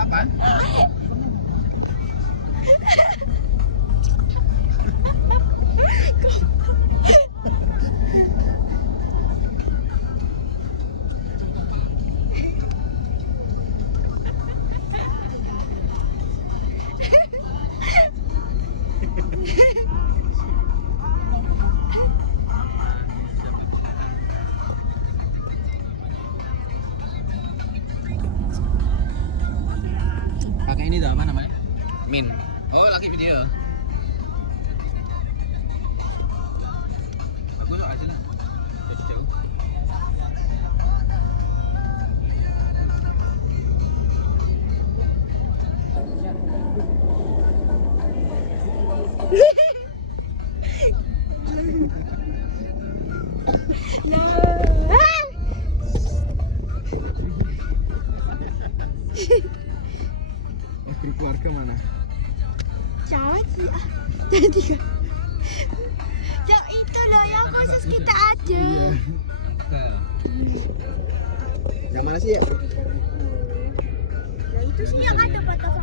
kapan? Pakai ini tuh apa namanya? Min. Oh, lagi video. Aku tuh aja lah. Jauh-jauh. Oh, grup keluarga mana? Jadi jadi kan yang itu loh yang khusus kita ada. Yang mana sih ya? Nah itu sih yang ada batas